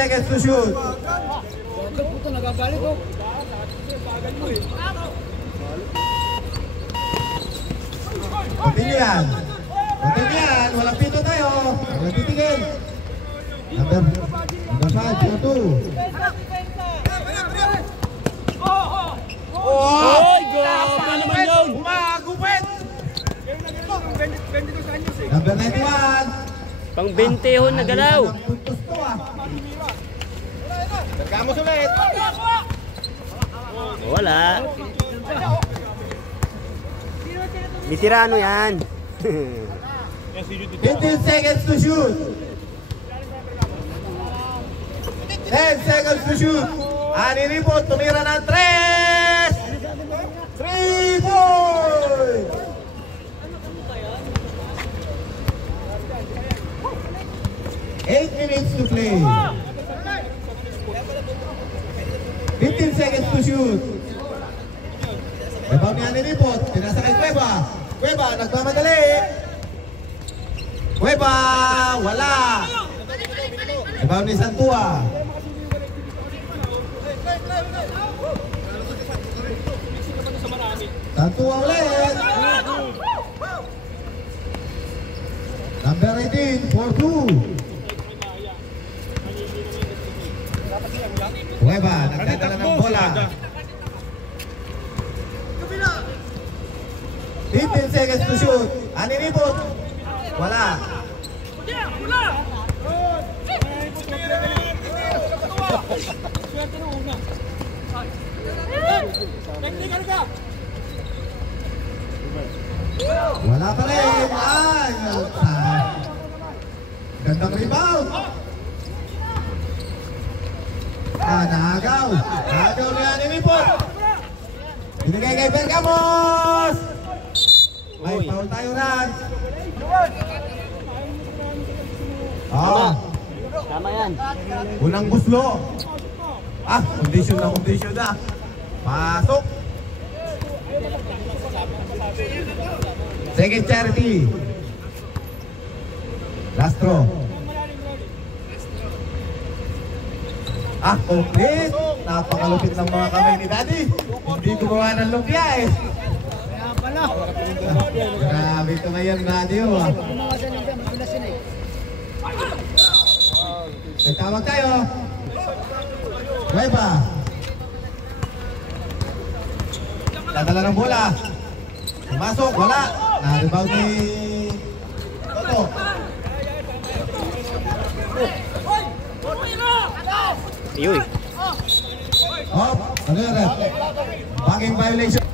seconds to shoot. Continue yan. Continue yan. Walang pito tayo. Walang titigil. Number 5, 2. Oy, grabe naman yun. Umagupit. Number 91. Pang 20 hon na galaw. Puntos to ah. Nagkamos ulit. Wala. Veterano yan. 15 seconds to shoot. 10 seconds to shoot. Ani Ripot, tumira ng 3. 3 points. 8 minutes to play. 15 seconds to shoot. Rebound ni Ani Ripot, pinasa kay Cueva. Cueva, nagmamadali. Cueva, wala. Rebound ni Santua. Santua ulit. Number 18, 4-2. Cueva, nagdadala ng bola. 15 seconds to shoot. Ani Ripot. Wala. Wala pa rin. Ay, gandang rebound. Nagaw. Nagaw ni Ani Ripot. Binigay kay Bergamos. May foul tayo rin. Tama yan. Unang buslo. Kondisyon na. Pasok. Second charity. Lastro. Complete. Napakalupit ng mga kamay ni Daddy. Hindi gumawa ng lumpia eh. Grabe ito ngayon, Daddy. May tawag tayo. Cueva. Dadala ng bola. Pumasok, wala. Na-rebound ni Toto. Iyoy. Ano yun, Red? Bagging violation.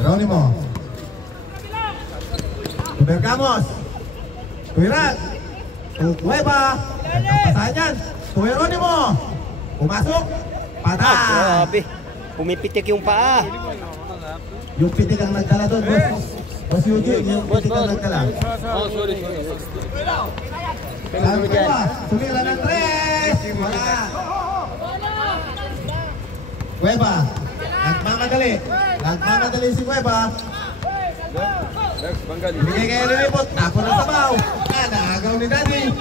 Geronimo. Bergamos. Tuirat. Cueva. Pasahan yan. Geronimo. Pumasok. Patay. Grabe. Pumipitik yung paa. Yung pitik ang nagdala doon, boss. Boss Eugene, yung pitik ang nagdala. Sorry. Sumira ng 3. Wala. Cueva. Nagmamadali. Nagmamadali si Cueva. Bigay kayo ni Ripot. Tapo na sabaw. Nakagaw ni Daddy.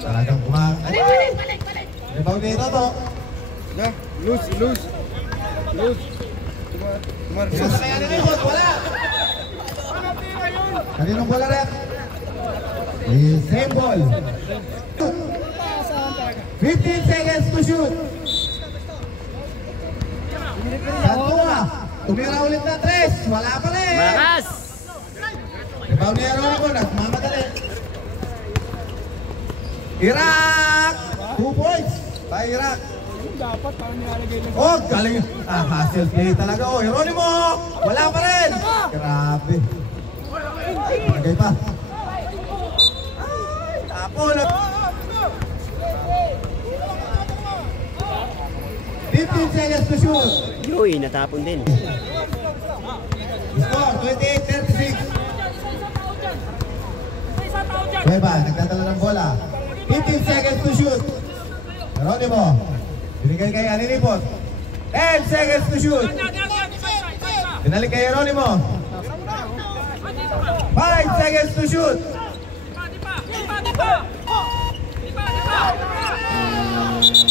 Talagang kumang. Balik. Rebound ni Toto. Loose. Pinasa kaya ni Ripot. Wala. Kaninong bola rin? Same ball. 15 seconds to shoot. Santua. Tumira ulit na 3. Wala pa rin. Makas. Rebound ni Geronimo. Nagmamadali. Iraq. 2 points. By Iraq. Galing. Hassle play talaga. Geronimo. Wala pa rin. Grabe. Bagay pa. Tapo na. 15 seconds to shoot. Iyoy, natapon din. Score, 28-36. Cueva, nagdadala ng bola. 15 seconds to shoot. Geronimo. Binigay kay Ani Ripot. 10 seconds to shoot. Binalik kay Geronimo. 5 seconds to shoot.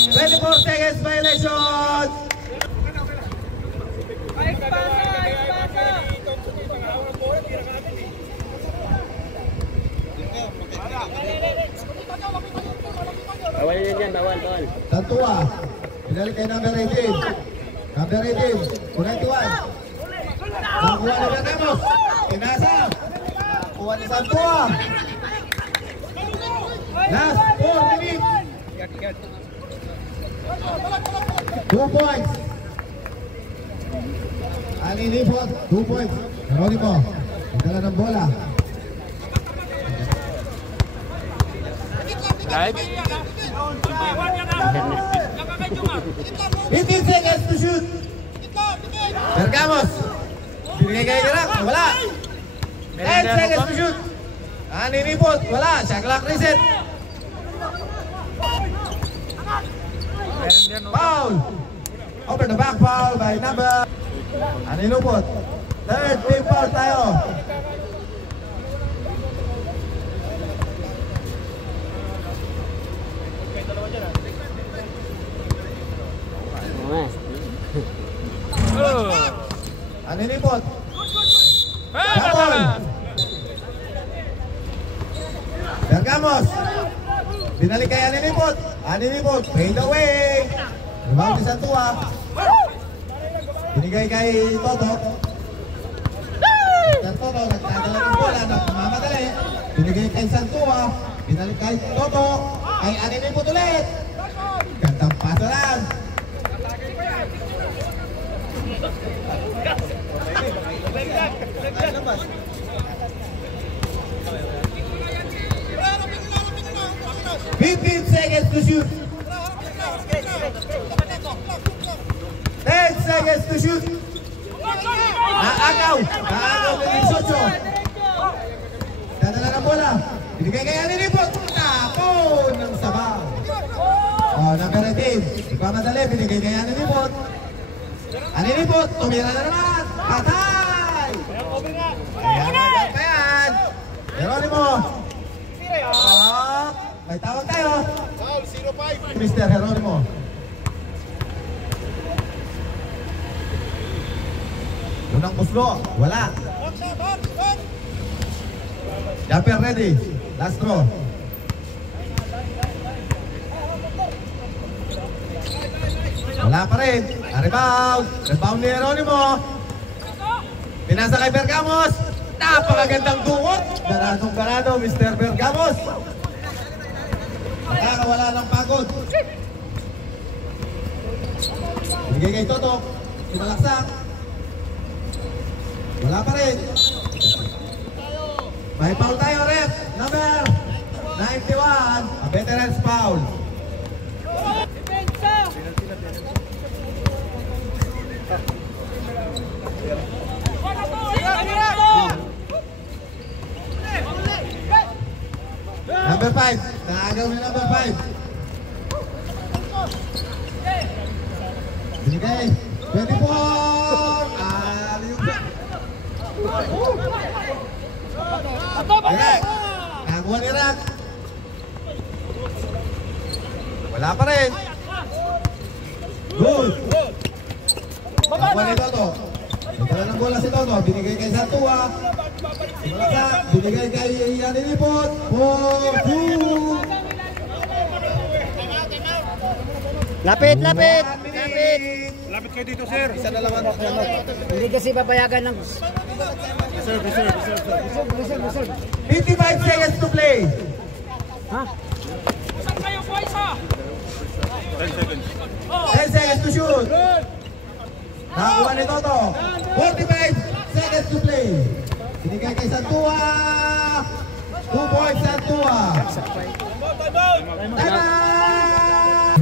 24 seconds violation. Bawal yan, bawal. Santua. Pinalik kay number 18. Number 18. 21. Nakuha ni Bergamos. Pinasa. Nakuha ni Santua. Last 4 minutes. 2 points. Aninipot. 2 points. Geronimo. Dala ng bola. Live? 15 seconds to shoot. Bergamos. Binigay kay Irak. Wala. 10 seconds to shoot. Aninipot. Wala. Shot clock reset. Foul. Over the back foul by number. Aninipot. Third team foul tayo. Aninipot. Kapol. Bergamos. Binalik kay Aninipot. Aninipot. Fade away. Rebound ni Santua. Binigay kay Toto. Toto nagdadala ng bola na mamadali. Binigay kay Santua. Binalik kay Toto. Kay Aninipot ulit. Gandang paso lang. Fifteen seconds to shoot. 10 seconds to shoot. Naagaw ni Socho. Dadala ng bola. Binigay kay Aninipot. Tapon ng sabaw. Number 18. Ipamamadali. Binigay kay Aninipot. Aninipot. Tumira na naman. Patay. Ayan pa yan. Geronimo. May tawag tayo. Mr. Geronimo. Unang puslo. Wala. Jumper ready. Last throw. Wala pa rin. Rebound. Rebound ni Geronimo. Pinasa kay Bergamos. Napakagandang dukot. Ganadong-ganado, Mr. Bergamos. Nakakawala ng pagod. Bigay kay Toto. Sumalaksak. Wala pa rin. May foul tayo, ref. Number 91. A veteran's foul. Number 5. Naagaw ni number 5. Binigay. 24. Irak. Nakakuha ni Irak. Wala pa rin. Good. Nakakuha ni Toto. Nagkala ng bola si Toto. Binigay kay Santua. Binigay kay Aninipot. 4-2. Lapit. Lapit kayo dito, sir. Isa na lang ang Hindi kasi papayagan ng... reserve. 55 seconds to play. Ha? 10 seconds to shoot. Nakakuha ni Toto. 45 seconds to play. Binigay kay Santua. 2 points Santua. Time out!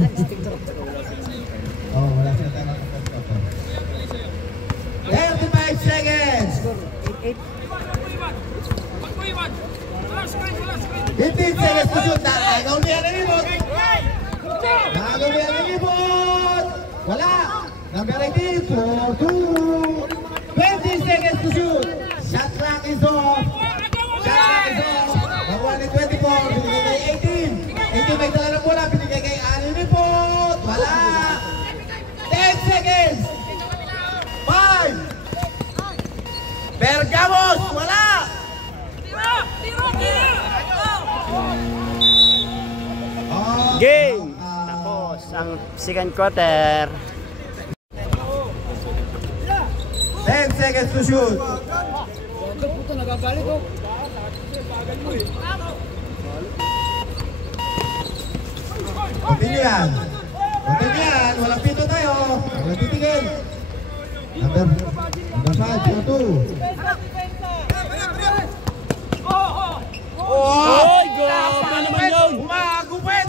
Wala sila time out. 35 seconds. 15 seconds to shoot. Nakagaw ni Aninipot. Wala. Number 18, 4-2. 20 seconds to shoot. Shot clock is off. Bergamos, wala! Game! Tapos ang second quarter. 10 seconds to shoot. Continue yan. Continue yan. Walang pito tayo. Walang titigil. Number 5, 2. Oy, grabe naman yun! Umagupit!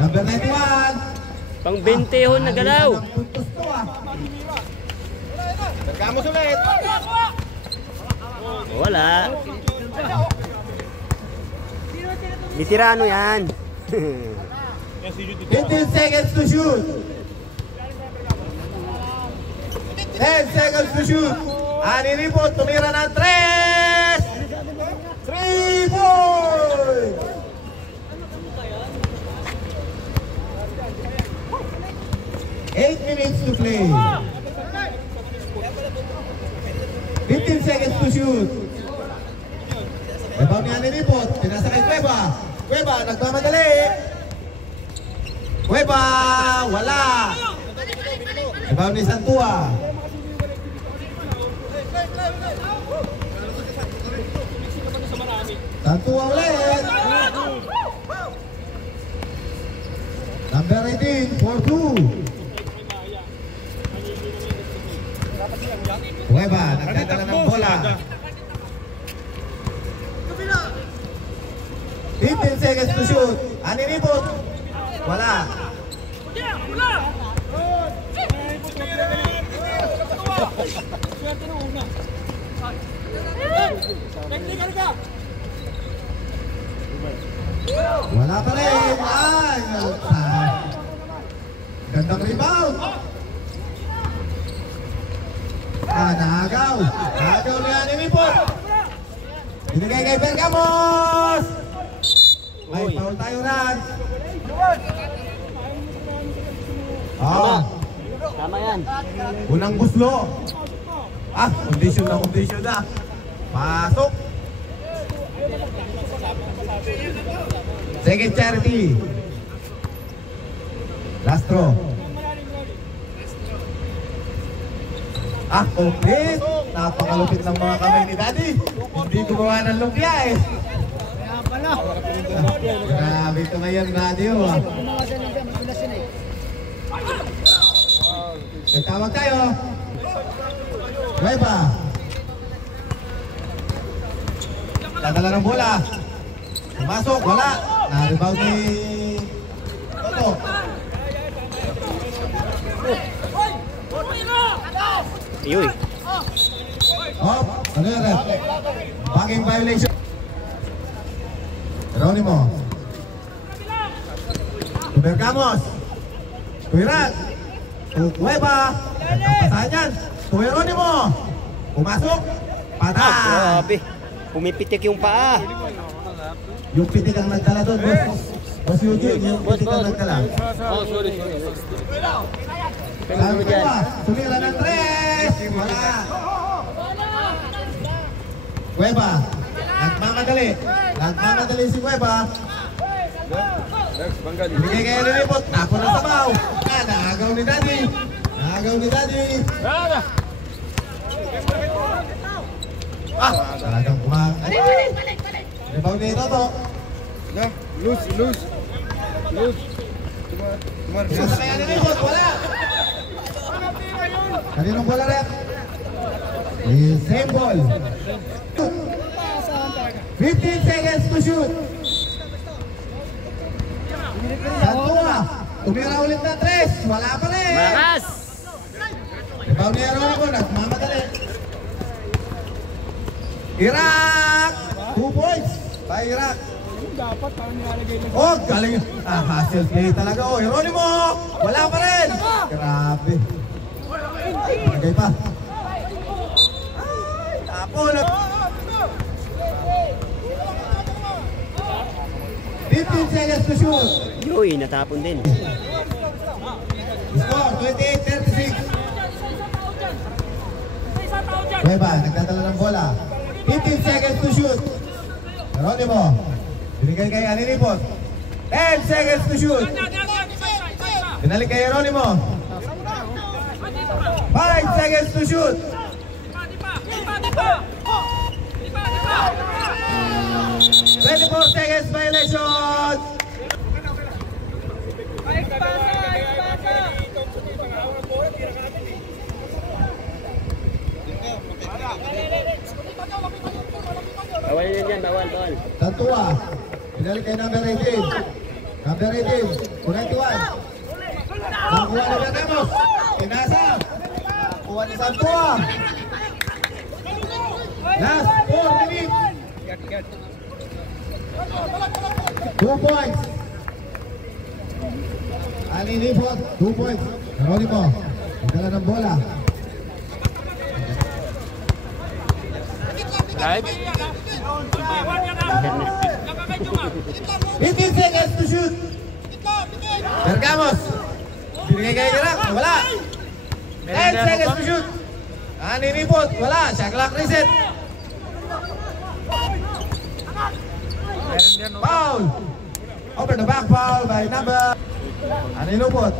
Number 91. Pang 20 na galaw. Puntos to ah. Bergamos ulit. Wala. Litirano yan. 15 seconds to shoot. 10 seconds to shoot. Ani Ripot, tumira ng 3 points. 8 minutes to play. 15 seconds to shoot. Rebound ni Ani Ripot, pinasa kay Cueva. Cueva, nagmamadali. Cueva, wala. Rebound ni Santua. Santua ulit. Number 18, 4-2. Cueva, nagdadala ng bola. 15 seconds to shoot. Ani Ripot. Wala. Wala pa rin. Ay, gandang rebound. Nahagaw. Nahagaw ni Ani Ripot. Binigay kay Bergamos. May foul tayo rin. Tama yan. Unang buslo. Kondisyon na. Pasok. Second charity. Lastro. Complete. Napakalupit ng mga kamay ni Daddy. Hindi gumawa ng lumpia eh. Grabe ito ngayon, Daddy. Nagtawag tayo. Cueva. Dadala ng bola. Pumasok, wala. Na-rebound ni Toto. Iyoy. Ano yun, Red? Bagging violation. Geronimo. Bergamos. Tuirat. Cueva. Pasahan yan. Geronimo. Pumasok. Patay. Grabe. Pumipitik yung paa. Yung pitik ang nagdala doon, boss. Boss Eugene, yung pitik ang nagdala. Sorry. Sabi ko ba, tumira ng 3. Wala. Cueva. Nagmamadali. Nagmamadali si Cueva. Bigay kayo ni Ripot. Tapo ng sabaw. Nahagaw ni Daddy. Nahagaw ni Daddy. Talagang kumakain. Rebound ni Toto. Loose. Pinasa kaya ni Ripot. Wala. Kaninong bola rin? Same ball. 15 seconds to shoot. Santua. Tumira ulit na 3. Wala pa rin. Makas! Rebound ni Geronimo. Nagmamadali. Iraq. 2 points. By Iraq. Galing. Hustle play talaga. Geronimo. Wala pa rin. Grabe. Bagay pa. Tapo na. 15 seconds to shoot. Iyoy, natapon din. Score 28-36. Cueva, nagdadala ng bola. 15 seconds to shoot. Geronimo. Binigay kay Aninipot. 10 seconds to shoot. Binalik kay Geronimo. 5 seconds to shoot. 24 seconds violation. Bawal yan dyan, bawal. Santua. Binalik kay number 18. Number 18. 21. Nakuha ni Bergamos. Pinasa. Nakuha ni Santua. Last 4 minutes. 2 points. Aninipot. 2 points. Geronimo. Dala ng bola. 15 seconds to shoot. Bergamos. Binigay kay Gerak. Wala. 10 seconds to shoot. Aninipot. Wala. Shot clock reset. Foul. Over the back foul by number. Aninipot.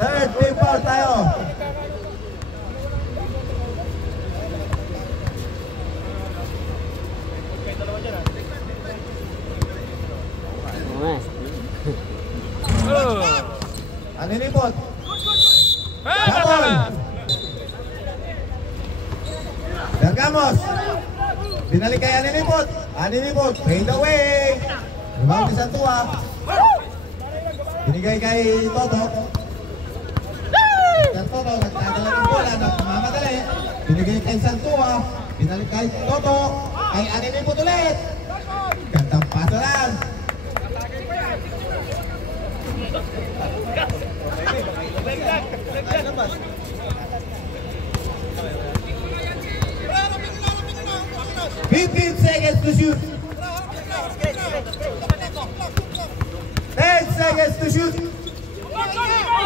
Third team foul tayo. Aninipot. Kapol. Bergamos. Binalik kay Aninipot. Aninipot. Fade away. Rebound ni Santua. Binigay kay Toto. Toto nagdadala ng bola na mamadali. Binigay kay Santua. Binalik kay Toto. Kay Aninipot ulit. Gandang paso lang. Fifteen seconds to shoot. 10 seconds to shoot.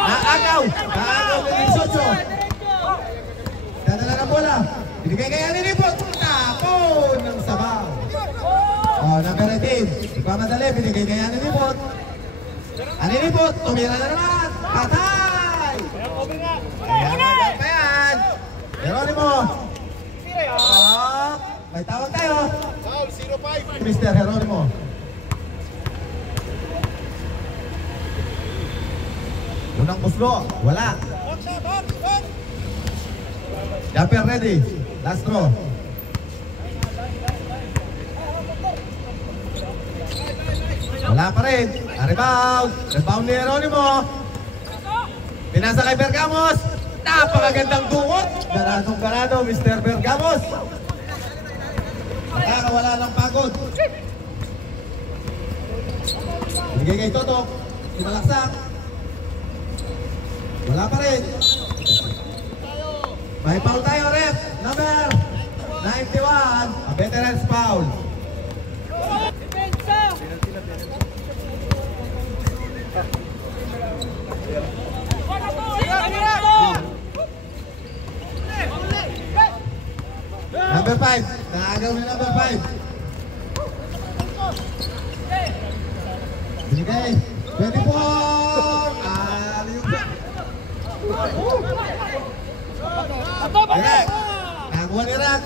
Naagaw. Naagaw ng 18. Dadala ng bola. Binigay kay Aninipot. Tapon ng sabaw. Oh, number 18. Ipamamadali. Binigay kay Aninipot. Aninipot. Tumira na naman. Patay. Ayan. Pa yan. Geronimo. May tawag tayo. Mr. Geronimo. Unang puslo. Wala. Jumper ready. Last throw. Wala pa rin. Rebound. Rebound ni Geronimo. Pinasa kay Bergamos. Napakagandang dungot. Ganado, Mr. Bergamos. Nakakawala ng pagod. Bigay kay Toto. Sinalaksak. Wala pa rin. May foul tayo, ref. Number 91. A veteran's foul. Number 5. Naagaw ni number 5. Binigay. 24. Irak. Nakuha ni Irak.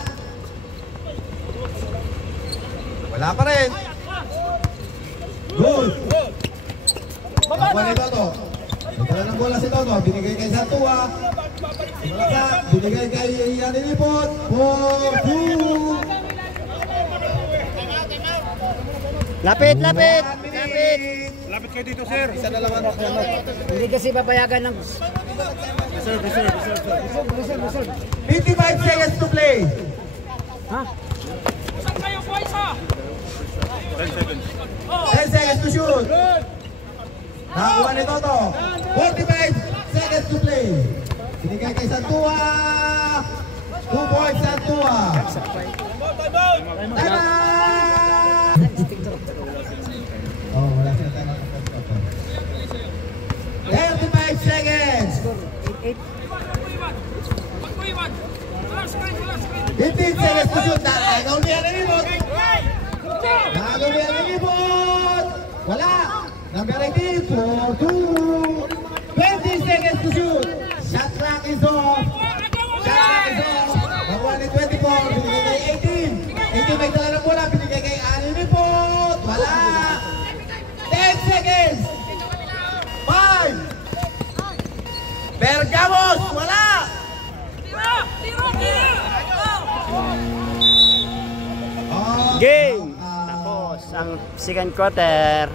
Wala pa rin. Good. Nakuha ni Toto. Nagdala ng bola si Toto. Binigay kay Santua. Binigay kay Aninipot. 4-2. Lapit. Lapit kayo dito, sir. Isa na lang. Hindi kasi papayagan ng... 55 seconds to play. Ha? 10 seconds to shoot. Nakuha ni Toto. 45 seconds to play. Binigay kay Santua. 2 points Santua. Time out! Oh, wala sila time out. 35 seconds. 15 seconds to shoot. Nakagaw niya na libot. Nakagaw niya na libot. Wala. Number 18 for 2. 20 seconds to shoot. Shot clock is off. Shot clock is off. Nakuha ni 24. Binigay kay 18. 18 may dala na muna. Binigay kay Ani libot. Wala. 10 seconds. 5. Bergamos. Wala. Game! Tapos ang second quarter.